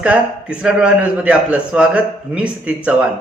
नमस्कार. तिसरा डोळा न्यूजमध्ये आपलं स्वागत. मी सतीश चव्हाण.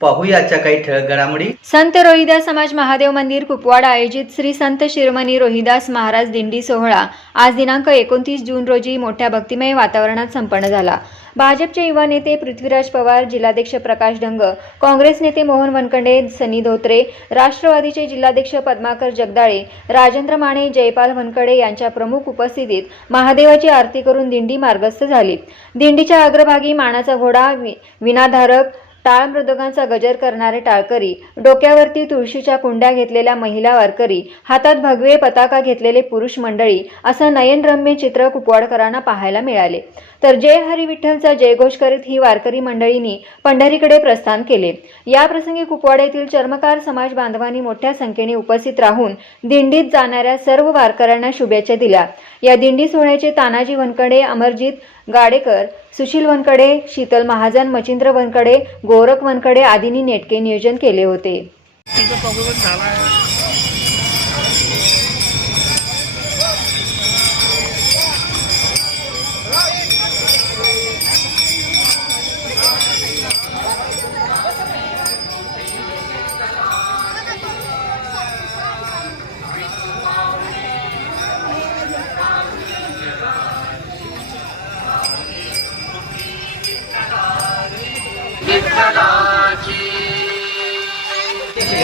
पाहूयाच्या काही ठळक घडामोडी. संत रोहिदास समाज महादेव मंदिर कुपवाडा आयोजित श्री संत शिरोमणी रोहिदास महाराज दिंडी सोहळा आज दिनांक एकोणतीस जून रोजी मोठ्या भक्तिमय वातावरणात संपन्न झाला. भाजपचे युवा नेते पृथ्वीराज पवार जिल्हाध्यक्ष प्रकाश डंग काँग्रेस नेते मोहन वनकंडे सनी धोत्रे राष्ट्रवादीचे जिल्हाध्यक्ष पद्माकर जगदाळे राजेंद्र माने जयपाल वनकडे यांच्या प्रमुख उपस्थितीत महादेवाची आरती करून दिंडी मार्गस्थ झाली. दिंडीच्या अग्रभागी मानाचा घोडा विनाधारक टाळ मृदुगांचा गजर करणारे टाळकरी डोक्यावरती तुळशीच्या कुंड्या घेतलेल्या महिला वारकरी हातात भगवे पताका घेतलेले पुरुष मंडळी असं नयनरम्य चित्र कुपवाडकरांना पाहायला मिळाले. तर जय हरी विठ्ठलचा जयघोष करीत ही वारकरी मंडळींनी पंढरीकडे प्रस्थान केले. या प्रसंगी कुपवाड येथील चर्मकार समाज बांधवांनी मोठ्या संख्येने उपस्थित राहून दिंडीत जाणाऱ्या सर्व वारकऱ्यांना शुभेच्छा दिल्या. या दिंडी सोहळ्याचे तानाजी वनकडे अमरजीत गाडेकर सुशील वनकडे शीतल महाजन मचिंद्र वनकडे गोरख वनकडे आदींनी नेटके नियोजन केले होते.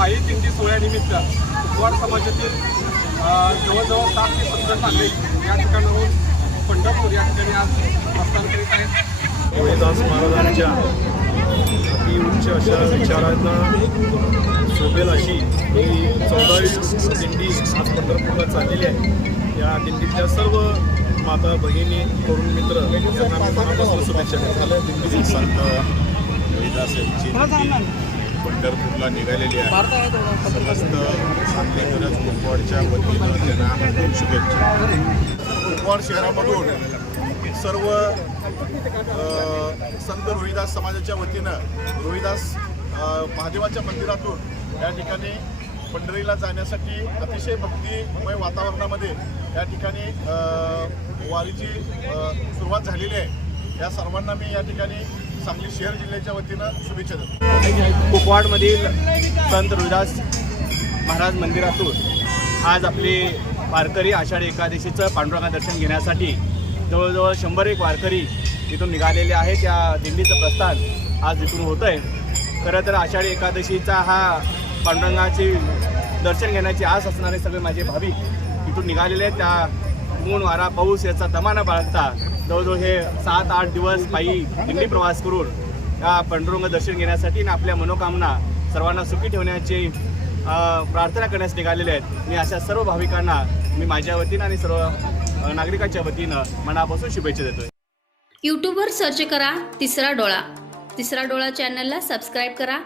पायी दिंडी सोहळ्यानिमित्त कुपवाड समाजातील जवळजवळ सात ते सत्तर नागरिक या ठिकाणाहून पंढरपूर या ठिकाणी आज प्रस्थान करीत आहेत. रोहिदास महाराजांच्या अति उच्च अशा विचारांना शोभेल अशी ही चौदावी दिंडी आज पंढरपूरला चाललेली आहे. या दिंडीतल्या सर्व माता भगिनी तरुण मित्र यांना मनापासून शुभेच्छा देतो. दिंडी संत रोहिदास यांची पंढरपूरला निघालेली आहे. समस्त सांगली मिरज कुपवाडच्या वतीनं त्यांना हार्दिक शुभेच्छा. कुपवाड शहरामधून सर्व संत रोहिदास समाजाच्या वतीनं रोहिदास महादेवाच्या मंदिरातून या ठिकाणी पंढरीला जाण्यासाठी अतिशय भक्तिमय वातावरणामध्ये या ठिकाणी वारीची सुरुवात झालेली आहे. या सर्वांना मी या ठिकाणी सांगली शहर जिल्ह्याच्या वतीनं शुभेच्छा देतो. कुपवाडमधील संत रोहिदास महाराज मंदिरातून आज आपले वारकरी आषाढी एकादशीचं पांडुरंगा दर्शन घेण्यासाठी जवळजवळ शंभर एक वारकरी इथून निघालेले आहे त्या दिंडीचं प्रस्थान आज इथून होतं आहे खरं तर आषाढी एकादशीचा हा पांडुरंगाचे दर्शन घेण्याची आस असणारे सगळे माझे भाविक इथून निघालेले आहेत. त्या ऊन वारा पाऊस याचा दमाना बाळगता जवळजवळ हे सात आठ दिवस पायी दिंडी प्रवास करून या पांडुरंग दर्शन घेण्यासाठी आणि आपल्या मनोकामना सर्वांना सुखी ठेवण्याची प्रार्थना करण्यास निघालेले आहेत. मी अशा सर्व भाविकांना मी माझ्या वतीनं आणि सर्व नागरिकांच्या वतीनं मनापासून शुभेच्छा देतोय. यूट्यूबवर सर्च करा तिसरा डोळा. तिसरा डोळा चॅनलला सबस्क्राईब करा.